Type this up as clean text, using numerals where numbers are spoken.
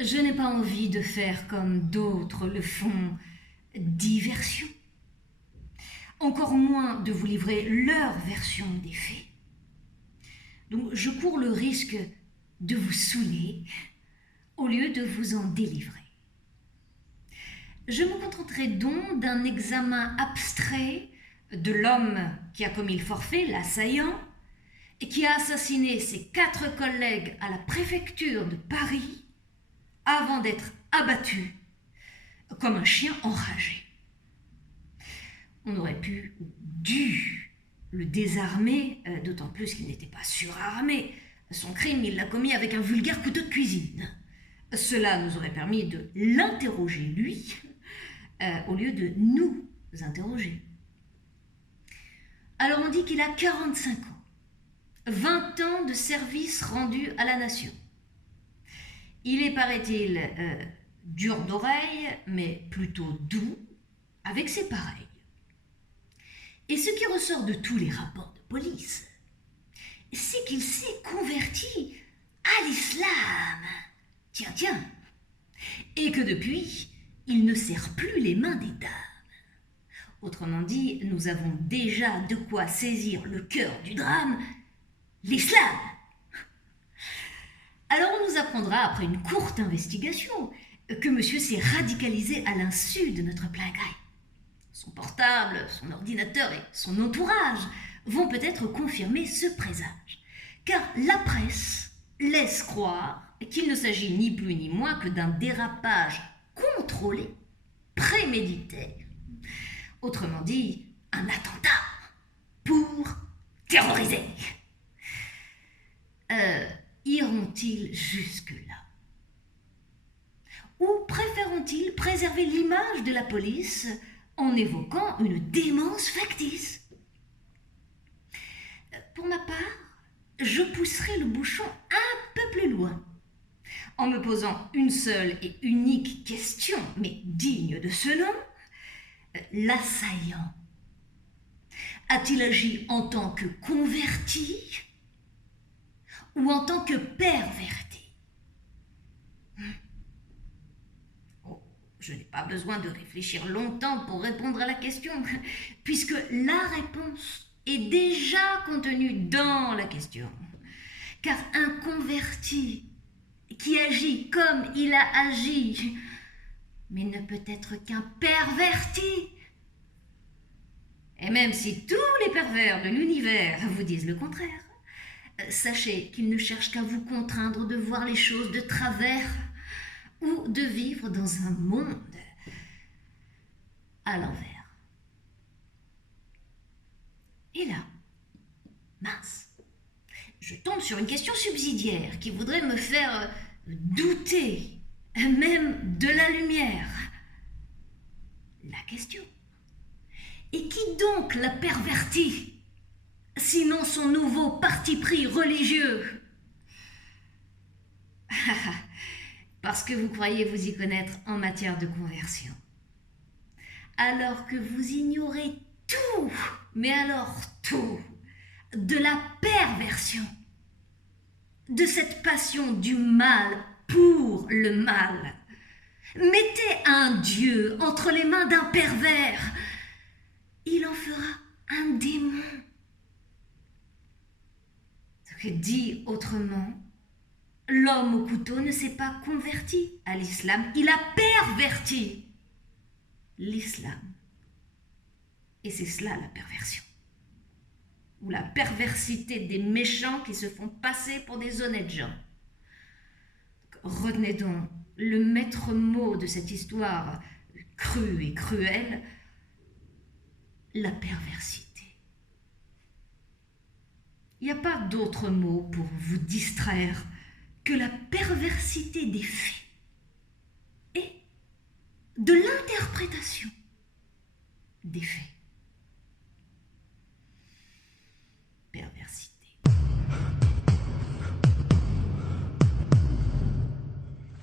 Je n'ai pas envie de faire comme d'autres le font, diversion. Encore moins de vous livrer leur version des faits. Donc je cours le risque de vous saouler au lieu de vous en délivrer. Je me contenterai donc d'un examen abstrait de l'homme qui a commis le forfait, l'assaillant, et qui a assassiné ses 4 collègues à la préfecture de Paris avant d'être abattu comme un chien enragé. On aurait pu ou dû le désarmer, d'autant plus qu'il n'était pas surarmé. Son crime, il l'a commis avec un vulgaire couteau de cuisine. Cela nous aurait permis de l'interroger, lui, au lieu de nous interroger. Alors on dit qu'il a 45 ans, 20 ans de service rendu à la nation. Il est, paraît-il, dur d'oreille, mais plutôt doux, avec ses pareils. Et ce qui ressort de tous les rapports de police, c'est qu'il s'est converti à l'islam. Tiens. Et que depuis, il ne serre plus les mains des dames. Autrement dit, nous avons déjà de quoi saisir le cœur du drame, l'islam. Alors on nous apprendra, après une courte investigation, que monsieur s'est radicalisé à l'insu de notre plein gré. Son portable, son ordinateur et son entourage vont peut-être confirmer ce présage. Car la presse laisse croire qu'il ne s'agit ni plus ni moins que d'un dérapage contrôlé, prémédité. Autrement dit, un attentat pour terroriser. Iront-ils jusque-là? Ou préféreront-ils préserver l'image de la police en évoquant une démence factice? Pour ma part, je pousserai le bouchon un peu plus loin, en me posant une seule et unique question, mais digne de ce nom. L'assaillant a-t-il agi en tant que converti ou en tant que perverti? Je n'ai pas besoin de réfléchir longtemps pour répondre à la question, puisque la réponse est déjà contenue dans la question. Car un converti qui agit comme il a agi, mais ne peut être qu'un perverti. Et même si tous les pervers de l'univers vous disent le contraire, sachez qu'ils ne cherchent qu'à vous contraindre de voir les choses de travers ou de vivre dans un monde à l'envers. Et là, mince, je tombe sur une question subsidiaire qui voudrait me faire douter, même de la lumière. La question: et qui donc l'a perverti, sinon son nouveau parti pris religieux? Parce que vous croyez vous y connaître en matière de conversion, alors que vous ignorez tout, mais alors tout, de la perversion, de cette passion du mal pour le mal. Mettez un Dieu entre les mains d'un pervers, il en fera un démon. Ce que dit autrement, l'homme au couteau ne s'est pas converti à l'islam, il a perverti l'islam. Et c'est cela la perversion. Ou la perversité des méchants qui se font passer pour des honnêtes gens. Retenez donc le maître mot de cette histoire crue et cruelle, la perversité. Il n'y a pas d'autre mot pour vous distraire que la perversité des faits et de l'interprétation des faits.